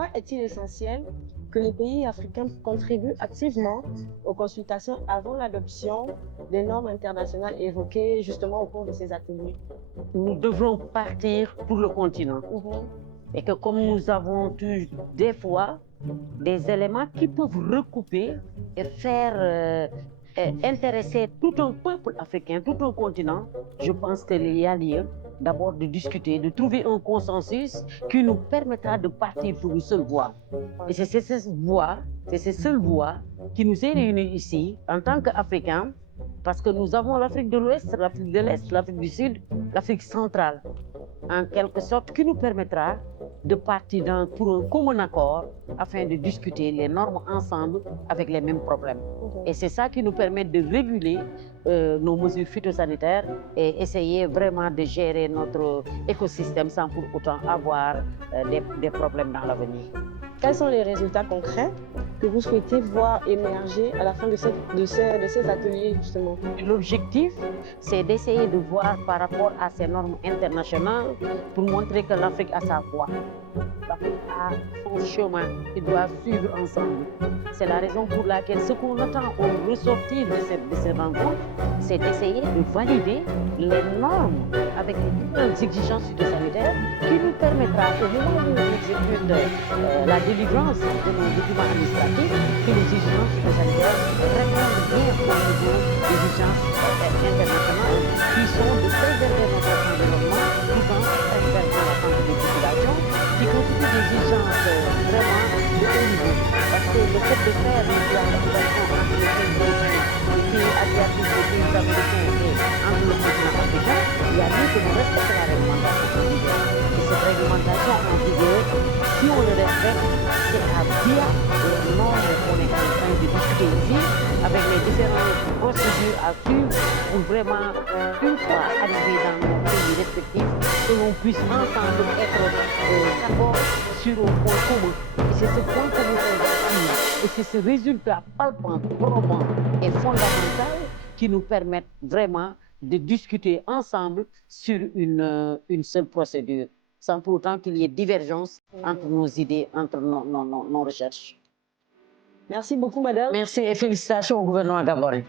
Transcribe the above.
pourquoi est-il essentiel que les pays africains contribuent activement aux consultations avant l'adoption des normes internationales évoquées justement au cours de ces ateliers? Nous devrons partir pour le continent. Et que comme nous avons des fois des éléments qui peuvent recouper et faire intéresser tout un peuple africain, tout un continent, je pense qu'il y a lieu d'abord de discuter, de trouver un consensus qui nous permettra de partir pour une seule voie. Et c'est cette voie, c'est cette seule voie qui nous est réunie ici en tant qu'Africains, parce que nous avons l'Afrique de l'Ouest, l'Afrique de l'Est, l'Afrique du Sud, l'Afrique centrale, en quelque sorte, qui nous permettra de partir pour un commun accord afin de discuter les normes ensemble avec les mêmes problèmes. Et c'est ça qui nous permet de réguler nos mesures phytosanitaires et essayer vraiment de gérer notre écosystème sans pour autant avoir des problèmes dans l'avenir. Quels sont les résultats concrets que vous souhaitez voir émerger à la fin de ces ateliers, justement? L'objectif, c'est d'essayer de voir par rapport à ces normes internationales pour montrer que l'Afrique a sa voie. L'Afrique a son chemin qui doit suivre ensemble. C'est la raison pour laquelle ce qu'on attend au ressortir de ces rencontres, c'est d'essayer de valider les normes avec les différentes exigences phytosanitaires qui nous permettra, au moment où on exécute la délivrance de nos documents administratifs, que les exigences phytosanitaires répondent bien au niveau des exigences internationales qui sont de préserver notre environnement tout en préservant la santé des populations, qui constituent des exigences vraiment de haut niveau. Parce que le fait de faire une planification entre les pays européens, les pays asiatiques, les pays américains et entre le continent africain, il y a lieu que nous respections la réglementation en vigueur. Et cette réglementation en vigueur, si on le respecte, c'est via les normes qu'on est en train de discuter ici, avec les différentes procédures à suivre pour vraiment, une fois arrivé dans nos pays respectifs, que l'on puisse ensemble être d'accord sur un point commun. Et c'est ce point commun qu'on va suivre. Et c'est ce résultat palpant, probant et fondamental qui nous permettent vraiment de discuter ensemble sur une seule procédure, sans pour autant qu'il y ait divergence entre nos idées, entre nos recherches. Merci beaucoup, madame. Merci et félicitations au gouvernement gabonais.